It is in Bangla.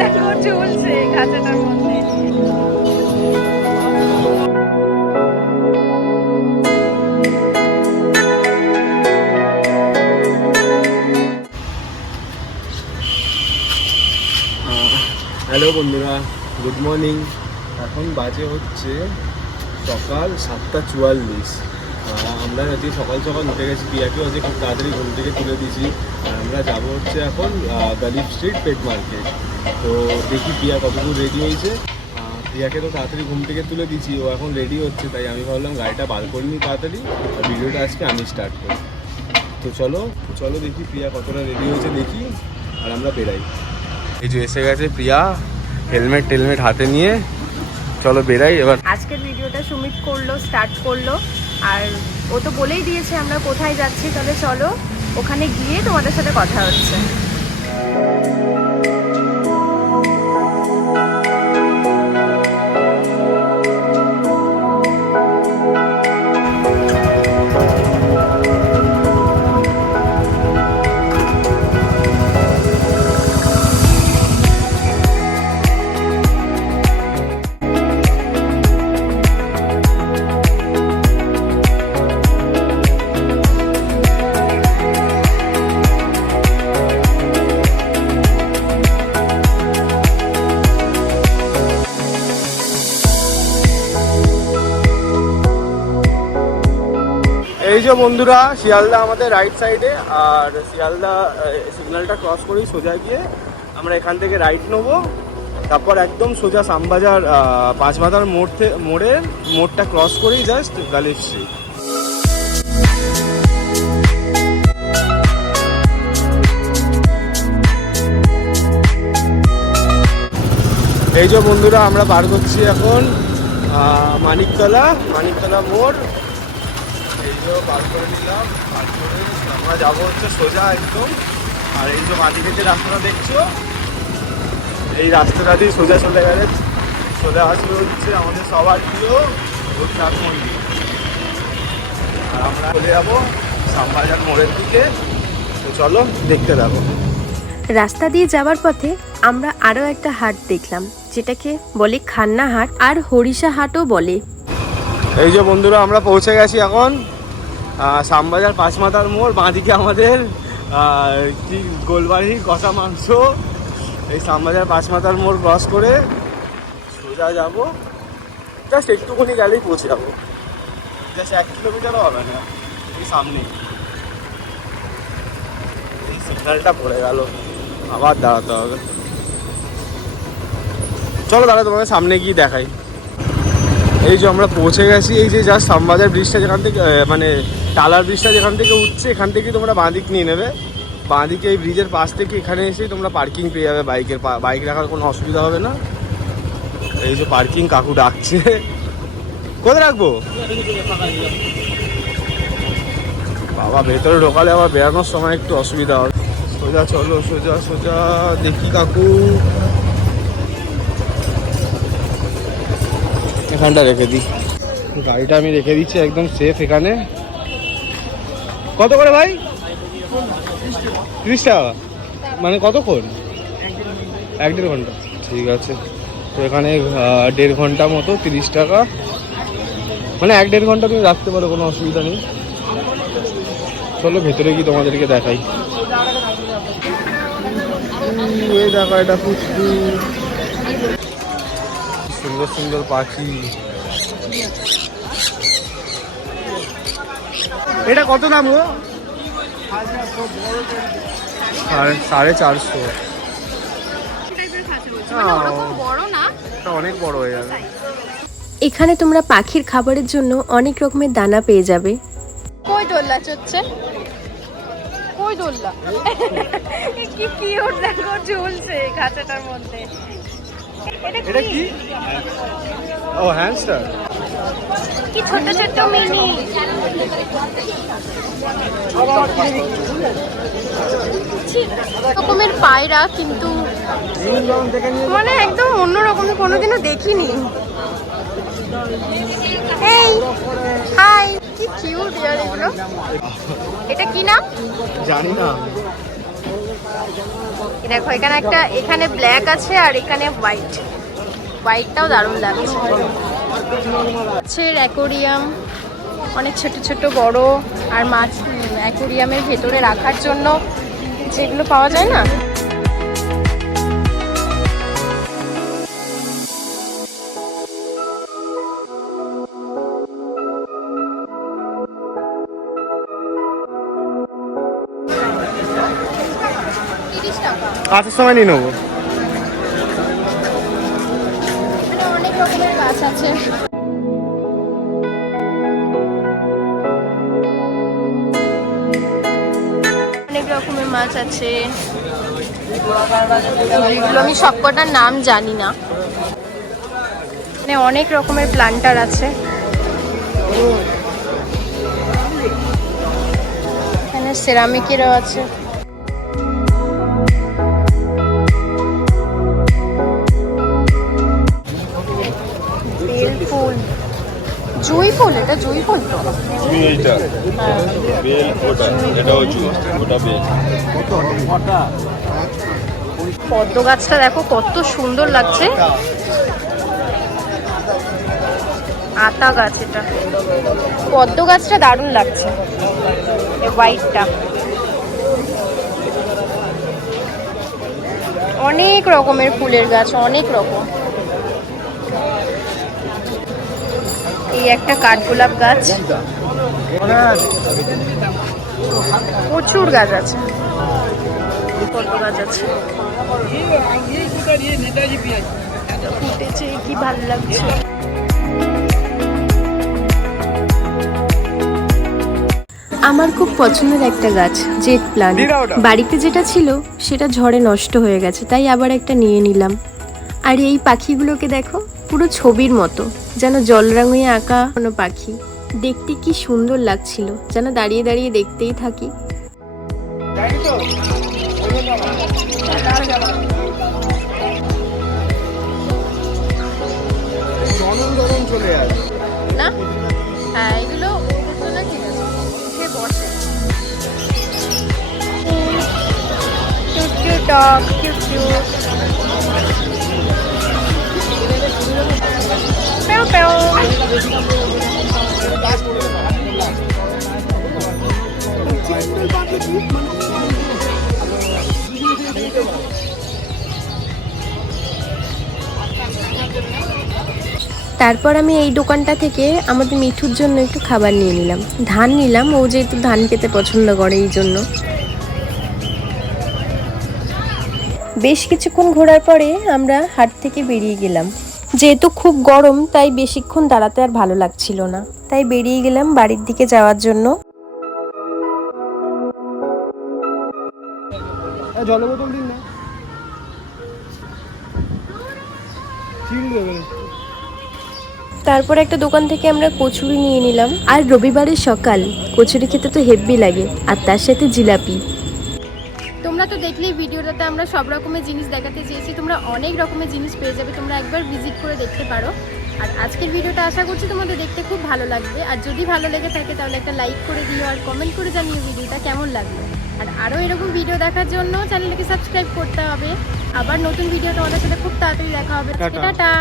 দেখো ঝুলছে খাঁচাটার মধ্যে। হ্যালো বন্ধুরা, গুড মর্নিং। এখন বাজে হচ্ছে সকাল 7:44। আমরা আজকে সকাল সকাল উঠে গেছি, পিয়াকেও আজকে খুব তাড়াতাড়ি ঘুম থেকে তুলে দিয়েছি। আর আমরা যাবো হচ্ছে এখন গালিফ স্ট্রিট পেট মার্কেট। তো দেখি পিয়া কতদূর রেডি হয়েছে। পিয়াকে তো তাড়াতাড়ি ঘুম থেকে তুলে দিয়েছি, ও এখন রেডি হচ্ছে, তাই আমি ভাবলাম গাড়িটা বার করে নিই তাড়াতাড়ি, আর ভিডিওটা আজকে আমি স্টার্ট করি। তো চলো দেখি প্রিয়া কতটা রেডি হয়েছে দেখি, আর আমরা বেরাই। এই যে এসে গেছে প্রিয়া, হেলমেট টেলমেট হাতে নিয়ে, চলো বেরাই এবার। আজকের ভিডিওটা সুমিত স্টার্ট করলো, আর ও তো বলেই দিয়েছে আমরা কোথায় যাচ্ছি, তাহলে চলো ওখানে গিয়ে তোমাদের সাথে কথা হচ্ছে। এই যে বন্ধুরা, শিয়ালদা আমাদের রাইট সাইডে, আর শিয়ালদা সিগন্যালটা ক্রস করেই সোজা গিয়ে আমরা এখান থেকে রাইট নেবো। তারপর একদম সোজা শ্যামবাজার পাঁচমাথার মোড়টা ক্রস করেই জাস্ট গালিফ স্ট্রিট। এই যে বন্ধুরা, আমরা পার করছি এখন মানিকতলা মোড়। এই যে পার করে নিলাম, পার করে আমরা যাবো হচ্ছে সোজা একদম। আর এই যে বাঁদিকে যে রাস্তাটা দেখছো, এই রাস্তাটা দিয়ে সোজা চলে গেলে চলে আসবে হচ্ছে আমাদের সবার প্রিয় ভূতনাথ মন্দির। আর আমরা চলে যাবো শ্যামবাজার মোড়ের দিকে। তো চলো দেখতে যাবো। রাস্তা দিয়ে যাওয়ার পথে আমরা আরো একটা হাট দেখলাম, যেটাকে বলে খান্না হাট আর হরিষা হাটও বলে। এই যে বন্ধুরা, আমরা পৌঁছে গেছি এখন শ্যামবাজার পাঁচমাথার মোড়। বাঁদিকে আমাদের কি গোলবাড়ি কষা মাংস। এই শ্যামবাজার পাঁচমাথার মোড় ক্রস করে সোজা যাবো, জাস্ট একটুখানি গেলেই পৌঁছে যাবো, জাস্ট 1 কিলোমিটারও হবে না। এই সামনে এই সিগন্যালটা পড়ে গেল, আবার দাঁড়াতে হবে। চলো দাঁড়া, তোমাকে সামনে গিয়ে দেখাই। এই যে আমরা পৌঁছে গেছি, এই যে জাস্ট শ্যামবাজার ব্রিজটা যেখান থেকে মানে টালার ব্রিজটা যেখান থেকে উঠছে, এখান থেকে তোমরা বাঁদিক নিয়ে নেবে। বাঁদিকে এই ব্রিজের পাশ থেকে এখানে এসেই তোমরা পার্কিং পেয়ে যাবে, বাইক রাখার কোনো অসুবিধা হবে না। এই যে পার্কিং, কাকু ডাকছে। কোথায় রাখবো বাবা? ভেতরে ঢোকালে আবার বেরানোর সময় একটু অসুবিধা হবে। সোজা চলো, সোজা দেখি কাকু, এখানটা রেখে দিই। গাড়িটা আমি রেখে দিচ্ছি একদম সেফ এখানে। কত করে ভাই? 30 টাকা। মানে কতক্ষণ? 1-1.5 ঘন্টা। ঠিক আছে, তো এখানে 1.5 ঘন্টা মতো 30 টাকা, মানে 1-1.5 ঘন্টা তুমি রাখতে পারো, কোনো অসুবিধা নেই। চলো ভেতরে গিয়ে তোমাদেরকে দেখাই। এই দেখো, এটা খুব সুন্দর সুন্দর পাখি। এটা কত দাম গো? 450। অনেক বড় হয়ে যাবে। এখানে তোমরা পাখির খাবারের জন্য অনেক রকমের দানা পেয়ে যাবে। কই দোল্লা চড়ছে, কই দোল্লা, কি কিউট দেখো ঝুলছে খাঁচাটার মধ্যে। এটা কি? ও হ্যামস্টার, কি ছোট ছোট মিনি। রকমের পায়রা, কিন্তু মানে একদম অন্য রকমের, কোনোদিনও দেখিনি। এই হাই, কি কিউট ইয়ার এগুলো। এটা কি নাম জানি না। দেখো এখানে একটা, এখানে ব্ল্যাক আছে আর এখানে হোয়াইট। হোয়াইটটাও দারুণ লাগছে। আছে অ্যাকোরিয়াম, অনেক ছোট ছোট বড়, আর মাছ অ্যাকোরিয়ামের ভেতরে রাখার জন্য যেগুলো পাওয়া যায় না, আসার সময় নিয়ে নেবো। এখানে অনেক রকমের গাছ আছে। অনেক রকমের মাছ আছে, এগুলো আমি সবকটার নাম জানি না। এখানে অনেক রকমের প্লান্টার আছে। এখানে সেরামিকেরও আছে। বেল ফুল, জুঁই ফুল, এটা জুঁই ফুল তো। এইটা বেল, ওটা এটাও জুঁই, ওটা বেল। পদ্ম গাছটা দেখো কত সুন্দর লাগছে। আতা গাছ, এটা পদ্ম গাছটা দারুণ লাগছে, হোয়াইটটা। অনেক রকমের ফুলের গাছ, অনেক রকম। এই একটা কাঠগোলাপ গাছ, প্রচুর গাছ আছে, পদ্ম গাছ আছে। ফুটেছে, কি ভালো লাগছে। আমার খুব পছন্দের একটা গাছ, জেট প্লান্ট। বাড়িতে যেটা ছিল সেটা ঝড়ে নষ্ট হয়ে গেছে, তাই আবার একটা নিয়ে নিলাম। আর এই পাখিগুলোকে দেখো, পুরো ছবির মতো, যেন জল রঙে আঁকা কোনো পাখি। দেখতে কি সুন্দর লাগছিল, যেন দাঁড়িয়ে দাঁড়িয়ে দেখতেই থাকি। না, হ্যাঁ এগুলো ওদের জন্য ঠিক আছে, উঠে বসে। Cute cute dog, cute cute. প্যাও প্যাও। তারপর আমি এই দোকানটা থেকে আমাদের মিঠুর জন্য একটু খাবার নিয়ে নিলাম। ধান নিলাম, ও যেহেতু ধান খেতে পছন্দ করে এই জন্য। বেশ কিছুক্ষণ ঘোরার পরে আমরা হাট থেকে বেরিয়ে গেলাম। যেহেতু খুব গরম, তাই বেশিক্ষণ দাঁড়াতে আর ভালো লাগছিল না, তাই বেরিয়ে গেলাম বাড়ির দিকে যাওয়ার জন্য। জলের বোতল দিন না। তারপর একটা দোকান থেকে আমরা কচুরি নিয়ে নিলাম। আর রবিবারের সকাল, কচুরি খেতে তো হেব্বি লাগে, আর তার সাথে জিলাপি। তোমরা তো দেখলেই ভিডিওটাতে আমরা সব রকমের জিনিস দেখাতে চেয়েছি, তোমরা অনেক রকমের জিনিস পেয়ে যাবে, তোমরা একবার ভিজিট করে দেখতে পারো। আর আজকের ভিডিওটা আশা করছি তোমাদের দেখতে খুব ভালো লাগবে। আর যদি ভালো লেগে থাকে তাহলে একটা লাইক করে দিও, আর কমেন্ট করে জানিও ভিডিওটা কেমন লাগলো। আর আরও এরকম ভিডিও দেখার জন্য চ্যানেলটাকে সাবস্ক্রাইব করতে হবে। আবার নতুন ভিডিও তোমাদের সাথে খুব তাড়াতাড়ি দেখা হবে। টাটা।